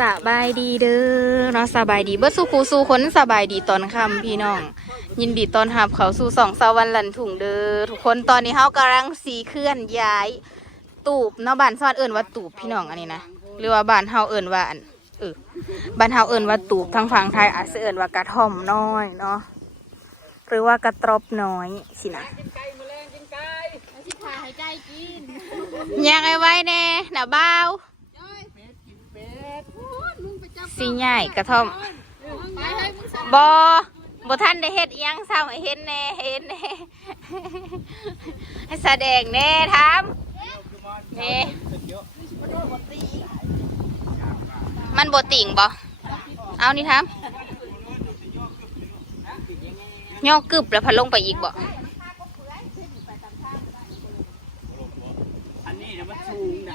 สบายดีเด้อเนาะสบายดีเบิดสู่ครูสู่คนสบายดีตอนค่ำพี่น้อง ยินดีต้อนรับเขาสู่สองสาวรรค์ลันถุงเด้อทุกคนตอนนี้เฮากำลังสีเคลื่อนย้าย ตูบเนาะบ้านซอดเอิ้นว่าตูบพี่น้องอันนี้นะหรือว่าบ้านเฮาเอิ้นว่าอันเออบ้านเฮาเอิ้นว่าตูบทางฝั่งไทยอาจจะเอิ้นว่ากระท่อมน้อยเนาะหรือว่ากระตรอบน้อยสินะยังไงไว้แน่หน่ะบ้าว สีใหญ่กระท่อมบอบท่านได้เฮ็ดอิหยังซ้ำให้เห็นแน่เห็นแน่ให้แสดงแน่ทำนี่มันบติ่งบ่เอานี่ทำย่อกึบแล้วพัดลงไปอีกบ่ นนี้นะมันชูงไหน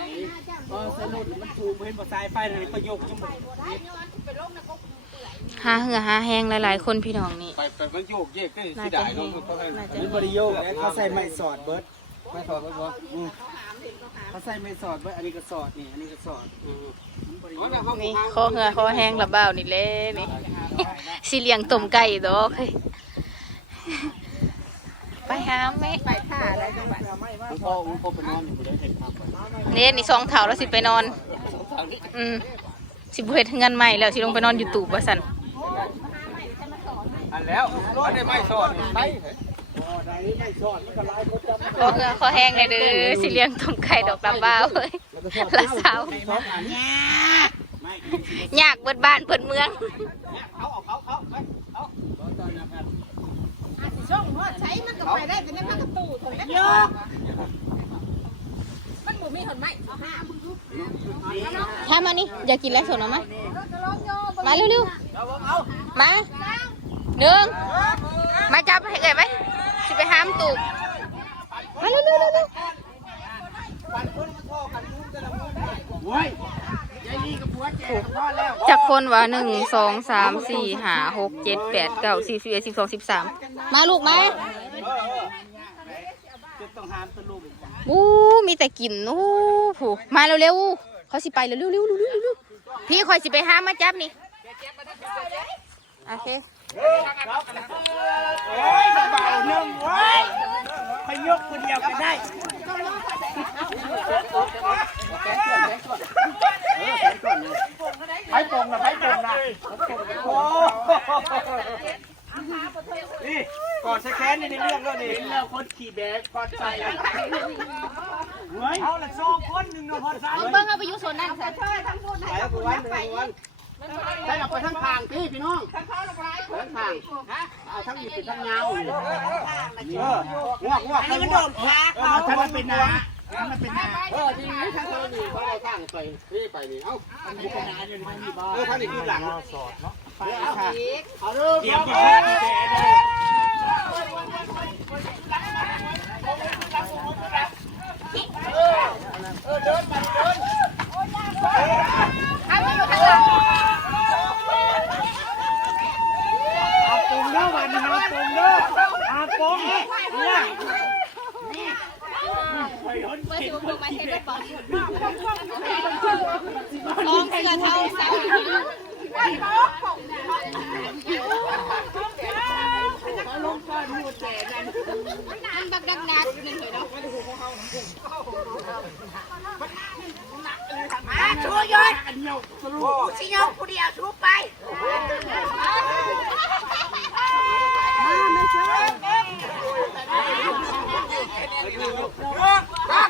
เออสนุดมันชูงเห็นบ่สายไฟไหนประโยคจังหมดหาเหือหาแหงหลาย ๆ คนพี่น้องนี่ไปไปมันโยกเยกก็สิน่าได้จะเนาะแห้งเขาให้น่าจะมันบริโยคเขาใส่ไม้สอดเบิร์ดไม่ถอดไม่พออืมเขาใส่ไม้สอดเบิร์ดอันนี้ก็สอดนี่อันนี้ก็สอดอืมมันบริโยคนี่คอเหือคอแห้งระเบ้านี่เล่นี่สิเลี้ยงต้มไก่ดอก เฮ้ยไปหาแม่มันพ่อมันพ่อไปนอนอยู่บนเห็ดครับเนี่ยนี่สองเถาแล้วสิไปนอน อืมสิบุเฮ็ดเงินใหม่แล้วสิลงไปนอนอยู่ตูบว่าสันอันแล้วอันนี้ไม่สอดไปได้ไม้สอดมันก็ลายเขาจับคอเหือคอแห้งเลยเด้อสิเลี้ยงต้มไก่ดอกระเบ้าเฮ้ยแล้วก็สอดละสาวไม่สอดอันนี้ไม่ยากเบิดบ้านเบิดเมือง เขาเอาเขาเขาไปเอาตอนนะครับ ช่ องว่าใช้มันก็ไปได้แต่ในพักกระตูถอยได้เยอะมันบ่มีหนไหมเอาห้าถ้ามานี่อยากกินแล้วสนเอาไหมจะลองโยมาเร็วเอาเอาๆมาหนึ่งมาจับให้เอ่ยไหมสิไปหามตูบมาเร็วๆเร็วปันคนมาท่อกันยุ่งกันละมุ่งโว้ยยายนี่กับผัวแก่กับพ่อแล้วๆ จากคนว่าหนึ่งสองสามสี่ห้าหกเจ็ดแปดเก้าสิบสิบเอ็ดสิบสองสิบสามมาลูกมาจะต้องหามตะลุมอู้มีแต่กลิ่นอู้ผูมาเร็วๆเขาสิไปเร็วๆเร็วๆเร็วเร็วพี่คอยสิไปห้ามาจับนี่โอเคโอ้ยเบาหนึ่งเว้ยไปยกคนเดียวกันได้ ไผ่ปงนะไผ่ปงนะโอ้นี่ก่อนสแกนนี่ในเรื่องแล้วนี่เรื่องคนขี่แบกกอนใส่เฮ้ยเอาละสองคนหนึ่งเนาะพอสามเบิ้งเอาไปอยู่โซนนั้นไปแล้วกูวันหนึ่งกูวันไปเราไปทั้งทางพี่พี่น้องทั้งทางเอาทั้งอยู่เป็นทั้งเงาเออวอกวอกให้มันโดนขาถ้ามันเป็นนาถ้ามันเป็นนา เออทีนี้ทั้งเรานี่เขาเอาตั้งไปนี่ไปนี่เอ้ามันมีเป็นนาอยู่ในนี่บ้าเออท่านนี่คือหลังสอดเนาะไปเอาค่ะเอาเริ่มเตรียมก่อน ชิโยกูเดียวชูไปมาไม่ช่วย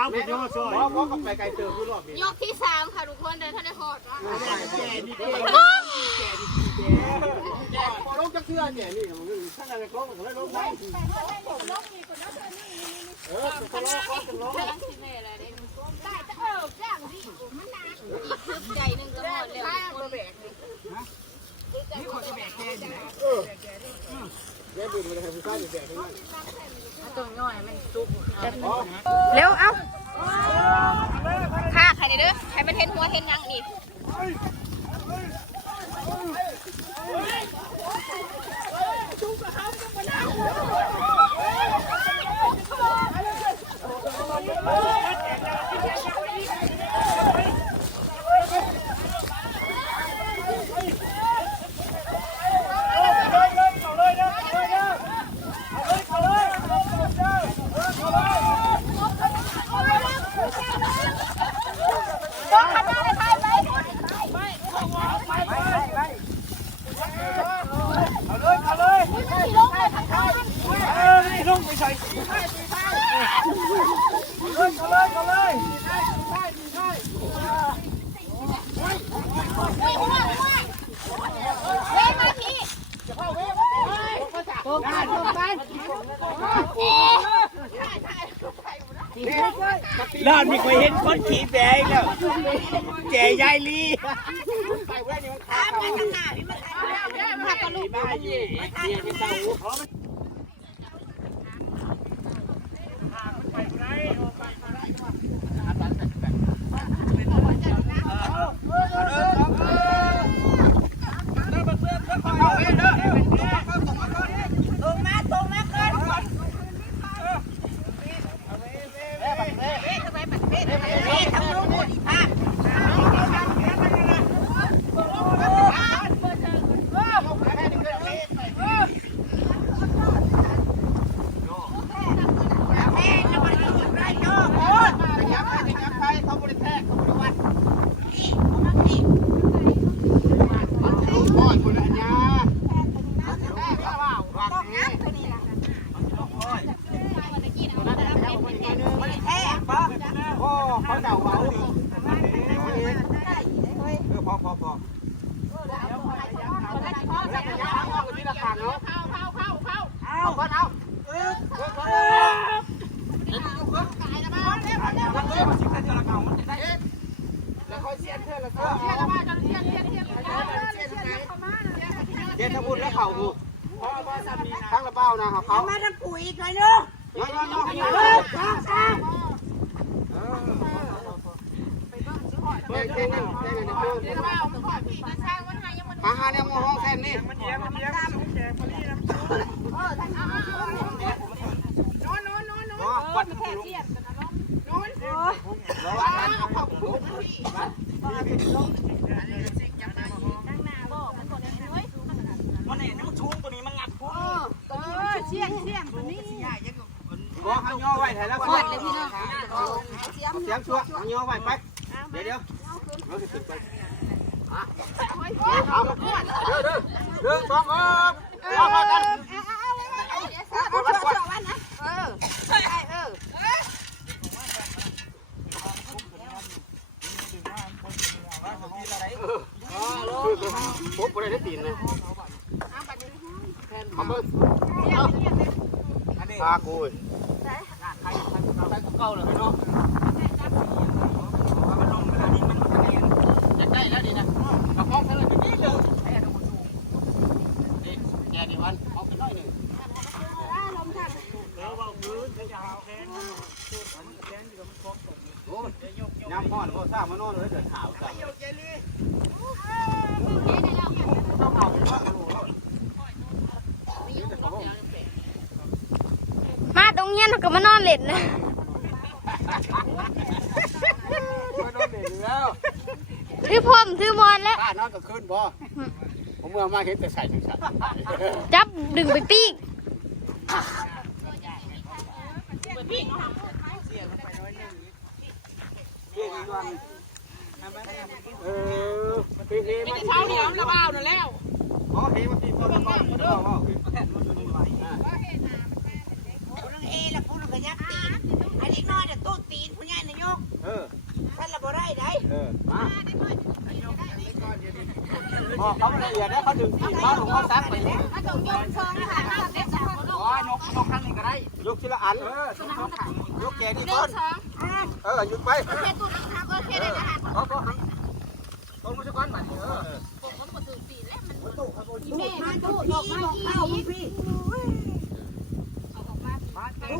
าวผมยังมาซอยเพราะเพราะกับไปไกลเติมอยู่รอบนี้ยกที่สามค่ะทุกคนแต่ถ้าได้หอดนะแก่นี่แก่แก่ลงจักเทื่อแก่นี่ท่านอะไรลงก็ได้ลงได้เออก็ลงก็ลงได้จะเออจ้างดิมันหนักอีกทึบใจหนึ่งก็หมดแล้วคนแบกแก่บุญมาให้ผู้ชายแก่ทั้งนั้น เร็วเอ้าฆ่าใครเด้อใครเป็นเห็นหัวเห็นยังนี่ ร้านมีใครเห็นคนขี่แบงแล้วแก่ยายลีไปเว้ยนี่มันขาดไปข้างหน้านี่มันขาดไปข้างหน้านี่บ้าเย่เย่ที่เต้า ตรงมาตรงมาเกิน จะยับไปจะยับไปเขาบริแทกเขาบริวัดพ่อคนอัญญาวัดนี้ แท้ปะ โอ้เขาเดาเอาเออพอพอพอจะยับเอาที่ละขางเนาะเข้าเข้าเข้าเข้าเอาก่อนเอาเออเออแล้วค่อยเสียนเพื่อนแล้วก็เสียนแล้วมาจนเสียนเสียนเสียนเสียนเสียนไหนเสียนทบุญแล้วเข่าผูทั้งระเบ้านะเขาเขา มาทำปุ๋ยหน่อยเนาะ ย่อยย่อยย่อย เอ ย่อ อย จ้าจ้า เต้นเต้นเต้นเต้นเต้นหาหา เนี่ยมองห้องแค่นี้มันเยี่ยมมันเยี่ยมแก่พอดีนะ วัดแค่เทียบนู้นแล้ววัดเขาบุก มันเห็นมันชูงตัวนี้มันงัดพุ่ง เชี่ยงเชี่ยงตัวนี้ ก็เขาย่อไว้ถ่ายแล้ววัดเลยพี่น้องเสียงชัวเขาย่อไว้ไป เดี๋ยวเดี๋ยวเราจะติดไปเอาเด้อเด้อ เด้อสองครับเอามากันเอาวัดวัดปุ๊บอะไรได้ตีนเลยเอาเบิ้ลปลากูใส่เก่าเลยเนาะจะได้แล้วดีนะกระเพาะเท่าไหร่นี่เลยนี่แกนี่วันเอาไปน้อยหนึ่ง แล้วว่ามือจะเอาแขนมันแขนอยู่กับมันคอกตก โอ้ยน้ำพ่อนพ่อสร้างมานอนเลยเดือดขาวใส่ มาตรงเนี้ย เราก็มานอนเล่นนะไม่นอนเด็กแล้วถือพรมถือมอนแล้วป้านอนก็ขึ้นบ่ผมเมื่อมาเห็นแต่ใส่ถึงสัตว์จับดึงไปปีกเที่ยงวันเออเฮ้ยเฮ้ยมาเช้าเหนียวระบาวนั่นแล้วอ๋อเฮ้ยมาตีพ่อก่อนพ่อพ่อผู้นึง เอแล้วผู้นึงก็ยักตีนอันนี้น้อยเนี่ยตู้ตีนผู้ใหญ่นายกเออท่านละบ่ได้ได้เออมาพอเขาละเอียดแล้วเขาดึงตีบ้านของเขาซักไปเลยถ้าต้องยกช่องค่ะเด็กสองคนอ๋อยกยกครั้งนี้ก็ได้ยกทีละอันเออยกแกนี่ก่อนเออหยุดไปแค่ตู้นึงค่ะก็แค่ได้นะคะเขาก็ต้องมาสักก้อนบัตรเออแม่มันตู้ออกมาเข้าพี่ เอ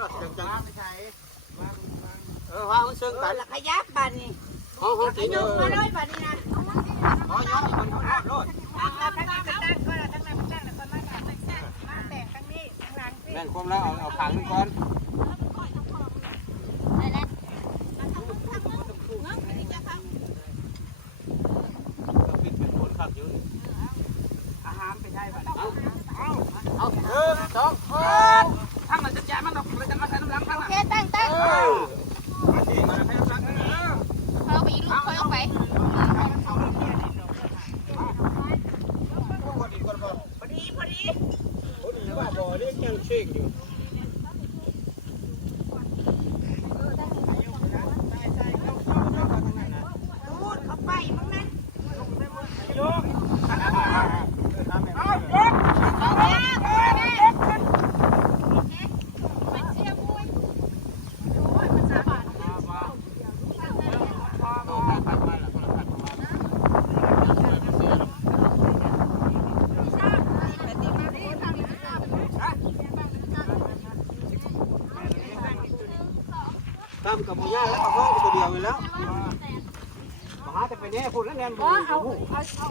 อจังจังไม่ใช่เออว่าเขาเชิงกันละขยักบันนี่เขาเขาตีเออมาด้วยบันนี่นะเขาย้อนอีกคนเขาทอดรถแต่ตั้งแต่ตั้งก็แล้วตั้งแต่ตั้งแต่คนมาแต่งมาแต่งทั้งนี้ทั้งหลังพี่แม่นความแล้วเอาเอาขังนึงก่อนปิดเป็นคนขับอยู่ อาหารไปได้บัด เอาเอาเอาเออสองเออ ทั้งมันจะแจมันดอกมันจะมาใส่น้ำล้างทั้ง แค่ตั้งตั้ง เออมาที่มาให้รักเออ เราไปอีลูกค่อยออกไป คนอีกคนก่อน พอดีพอดี คนอีกว่าบ่อเรียกยังเช็คอยู่ พูดเข้าไปมั้งนั้น ตามกับหมูย่าแล้วเอาห้องตัวเดียวไปแล้วมาหาแต่ไปเนี่ยพูดแล้วแนนบุญเอาเอาเอา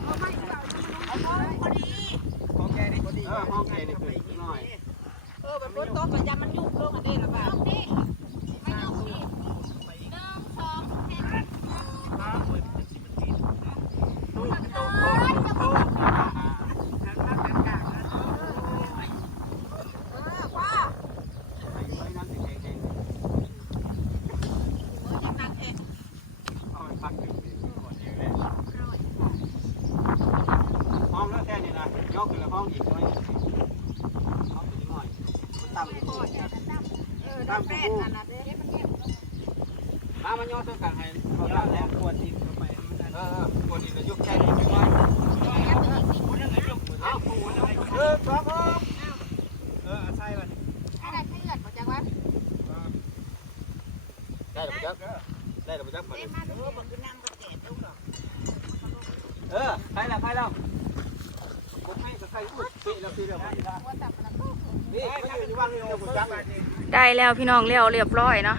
ห้องแกนี่พอดีเออห้อแกนี่คือหน่อยเออแบบรถโต๊ะกับยามันยุ่งเรื่องอะไรหรือเปล่า ห้องแล้วแค่นี้นะยกขึ้นแล้วห้องอีกหน่อยห้องอีกหน่อยมันต่ำอยู่ เออได้แป้งอันนั้นเด้ มามันย่อตัวกันให้เขาได้แล้วควรดีไปเออควรดีจะยกแค่นี้ไม่ไหวเอาเออสองเออเออใช่ป่ะได้หรือเปล่าได้หรือเปล่าเออใครแล้วใครแล้ วผมให้กับใครอุ้ยปีแล้วปีแล้วนี่เขาอยู่ที่ว่างนี่เราผมจังได้แล้วพี่น้องเรียวเรียบร้อยเนาะ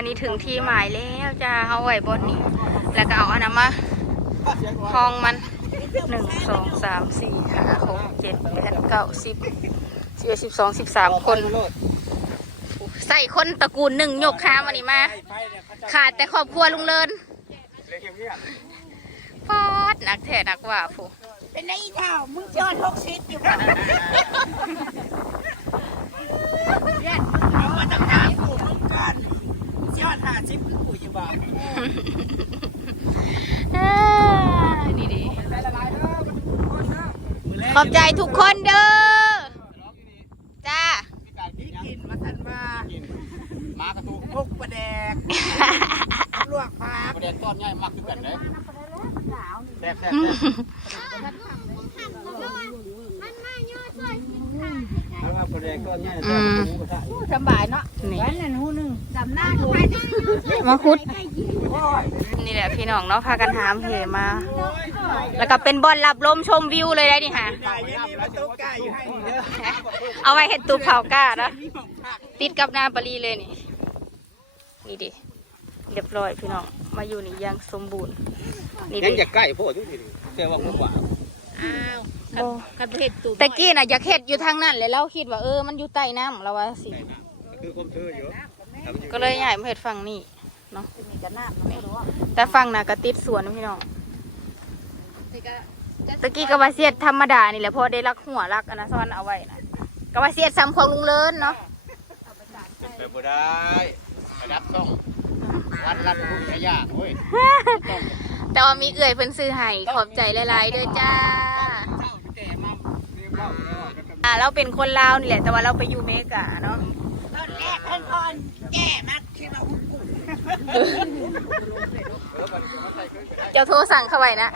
อันนี้ถึงที่หมายแล้วจ้าเอาไว้บนนี้ แล้วก็เอาอันนั้นมาห้องมันหนึ่งสองสามสี่ห้าหกเจ็ดแปดเก้าสิบสิบเอ็ดสิบสองสิบสามคนใส่คนตระกูลหนึ่งยกค้ามันนี้มา ขาดแต่ครอบครัวลุงเลินปอดหนักแท้หนักว่าผู้เป็นไอ้เท่ามึงจอดหกสิบอยู่ป่ะเอามาตั้งหาผู้มึงก่อน ยอดหาชิปคือผู้อยู่บ่อ่านี่ดีขอบใจทุกคนเด้อ จ้า ที่กินมาทันว่า มากระตุก พกประแดกลวกผัก ประเด็นต้นใหญ่มากขึ้นกันเลยแซ่บแซ่บประเด็นต้นใหญ่แซ่บหมูกระทะ สบายเนาะ นี่ วันนั้นหูหนึ่งดำหน้าหู มาคุด นี่แหละพี่น้องเนาะพากันหามเหมา แล้วก็เป็นบอลรับลมชมวิวเลยได้นี่ค่ะใหญ่ยังมีมาโต๊ะไก่อยู่ให้เด้อเอาไว้เห็ดตูบเผากล้านะติดกับหน้าปรีเลยนี่ นี่ดิเรียบร้อยพี่น้อง มาอยู่นี่อยังสมบูรณ์ นี่ยังดิจะใกล้พ่อทุกทีแต่ว่าผมว่าอ้าวโอ้กันเผ็ดตูตะกี้น่ะอยากเห็ดอยู่ทางนั้นเลยเราคิดว่าเออมันอยู่ใต้น้ำเราว่าสิ คือความเชื่ออยู่ก็เลยย้ายมาเห็ดฝั่งนี้ เนาะมีกันน้ำไม่รู้อะแต่ฝั่งน่ะก็ติดสวนพี่น้องตะกี้ก็ว่าเสียดธรรมดานี่แหละเพอได้รักหัวรักอันนะซ่อนเอาไว้นะก็ว่าเสียดซ้ำของลุงเลินเนาะไปบ่ได้ระดับส่งวัดรัดทุ่งขยะโอ้ยแต่ว่ามีเอื่อยเพิ่นซื้อให้ขอบใจหลายๆเด้อจ้าอ่าเราเป็นคนลาวนี่แหละแต่ว่าเราไปอยู่เมกาเนาะตอนแรกเพิ่นก่อนแก่มากคิดว่าหุ่นกุ้ง เจ้าโทรสั่งเข้าไปนะ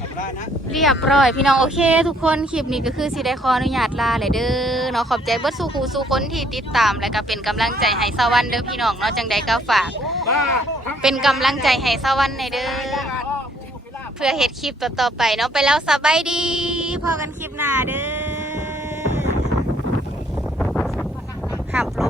ทำได้นะ เรียบร้อยพี่น้องโอเค ทุกคนคลิปนี้ก็คือสิได้ขออนุญาตลาเลยเด้อเนาะขอบใจเบิดสู่ครูสู่คนที่ติดตามและก็เป็นกำลังใจให้สวรรค์เด้อพี่น้องเนาะจังใดก็ฝาก เป็นกำลังใจให้สวรรค์ในเด้อเพื่อเฮ็ดคลิปต่อๆไปเนาะไปแล้วสบายดีพอกันคลิปหน้าเด้อหับลม